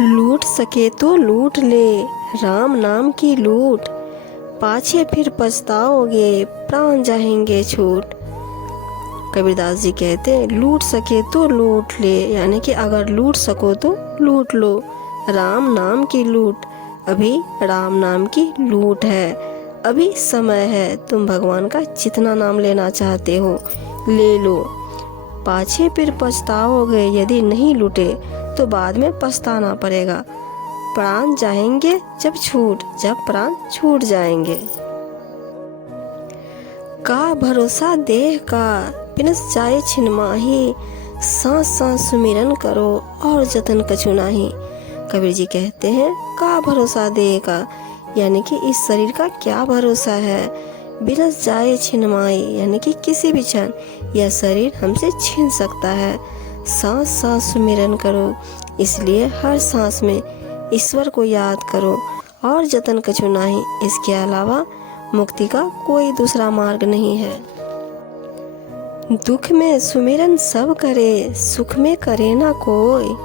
लूट सके तो लूट ले राम नाम की लूट, पाछे फिर पछताओगे प्राण जाएंगे छूट। कबीरदास जी कहते हैं लूट सके तो लूट ले, यानी कि अगर लूट सको तो लूट लो राम नाम की लूट। अभी राम नाम की लूट है, अभी समय है, तुम भगवान का जितना नाम लेना चाहते हो ले लो। पाछे फिर पछताओगे यदि नहीं लूटे तो बाद में पछताना पड़ेगा। प्राण जाएंगे जब प्राण छूट जाएंगे। का भरोसा देह का बिनस जाए छिन माही, सांस सांस सुमिरन करो और जतन कछु नाही। कबीर जी कहते हैं का भरोसा देह का, यानी कि इस शरीर का क्या भरोसा है। बिनस जाए छिन माही, यानी कि किसी भी क्षण यह शरीर हमसे छीन सकता है। सांस सांस सुमिरन करो, इसलिए हर सांस में ईश्वर को याद करो और जतन कछु नाही। इसके अलावा मुक्ति का कोई दूसरा मार्ग नहीं है। दुख में सुमिरन सब करे, सुख में करे ना कोई।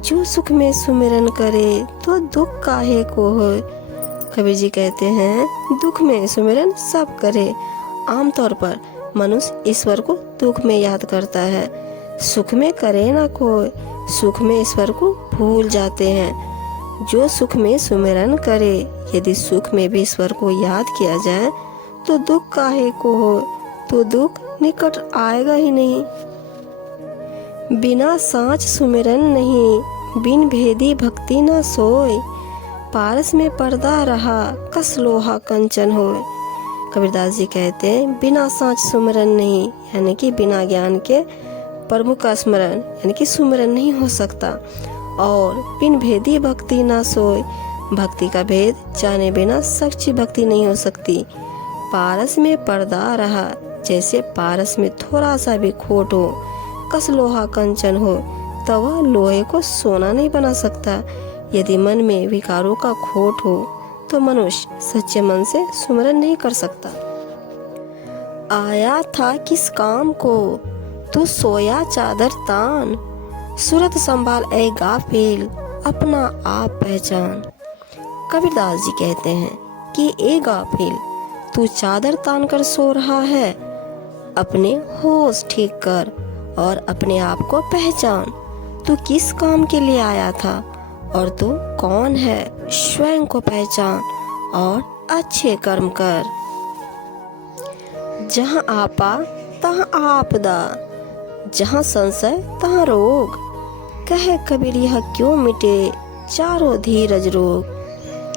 जो सुख में सुमिरन करे तो दुख काहे को होय। कबीर जी कहते हैं दुख में सुमिरन सब करे। आमतौर पर मनुष्य ईश्वर को दुख में याद करता है, सुख में करे ना कोई। सुख में ईश्वर को भूल जाते हैं। जो सुख में सुमिरन करे, यदि सुख में भी ईश्वर को याद किया जाए तो दुख काहे को हो, तो दुख निकट आएगा ही नहीं। बिना सांच सुमिरन नहीं, बिन भेदी भक्ति न सोय। पारस में पर्दा रहा कस लोहा कंचन होय। कबीरदास जी कहते हैं बिना सांच सुमिरन नहीं, यानी कि बिना ज्ञान के प्रभु का स्मरण यानी कि सुमिरन नहीं हो सकता। और बिन भेदी भक्ति ना सोय, भक्ति का भेद जाने बिना सच्ची भक्ति नहीं हो सकती। पारस में पर्दा रहा, जैसे पारस में थोड़ा सा भी खोट हो, कस लोहा कंचन हो, तो वह लोहे को सोना नहीं बना सकता। यदि मन में विकारों का खोट हो तो मनुष्य सच्चे मन से सुमिरन नहीं कर सकता। आया था किस काम को तू सोया चादर तान, सूरत संभाल ए गाफिल अपना आप पहचान। कबीरदास जी कहते हैं कि ए गाफिल तू चादर तान कर सो रहा है, अपने होश ठीक कर और अपने आप को पहचान। तू किस काम के लिए आया था और तू कौन है, स्वयं को पहचान और अच्छे कर्म कर। जहाँ आपा तहाँ आपदा, जहाँ संशय तहाँ रोग। कहे कबीर यह क्यों मिटे चारों धीरज रोग।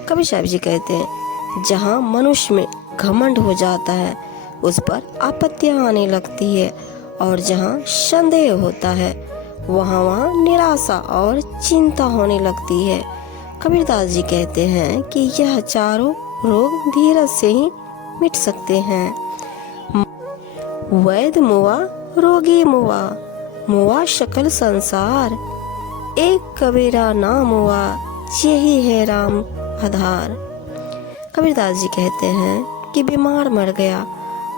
कबीर साहब जी कहते हैं जहाँ मनुष्य में घमंड हो जाता है उस पर आपत्तियाँ आने लगती है, और जहाँ संदेह होता है वहाँ निराशा और चिंता होने लगती है। कबीरदास जी कहते हैं कि यह चारों रोग धीरज से ही मिट सकते हैं। वैद मुआ रोगी मुआ, मुआ शकल संसार। एक कबीरा नाम हुआ, यही है राम आधार। कबीरदास जी कहते हैं कि बीमार मर गया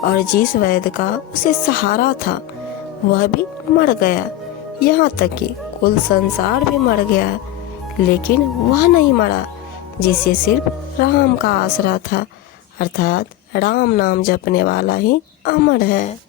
और जिस वैद्य का उसे सहारा था वह भी मर गया। यहाँ तक कि कुल संसार भी मर गया, लेकिन वह नहीं मरा जिसे सिर्फ राम का आसरा था, अर्थात राम नाम जपने वाला ही अमर है।